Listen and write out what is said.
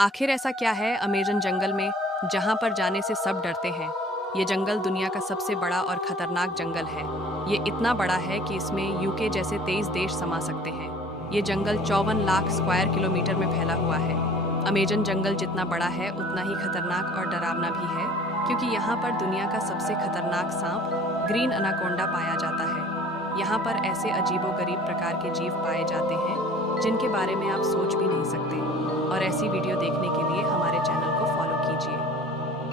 आखिर ऐसा क्या है अमेज़न जंगल में जहां पर जाने से सब डरते हैं। ये जंगल दुनिया का सबसे बड़ा और खतरनाक जंगल है। ये इतना बड़ा है कि इसमें यूके जैसे 23 देश समा सकते हैं। ये जंगल 54 लाख स्क्वायर किलोमीटर में फैला हुआ है। अमेज़न जंगल जितना बड़ा है उतना ही खतरनाक और डरावना भी है, क्योंकि यहाँ पर दुनिया का सबसे खतरनाक सांप ग्रीन अनाकोंडा पाया जाता है। यहाँ पर ऐसे अजीबोगरीब प्रकार के जीव पाए जाते हैं जिनके बारे में आप सोच भी नहीं सकते। और ऐसी वीडियो देखने के लिए हमारे चैनल को फॉलो कीजिए।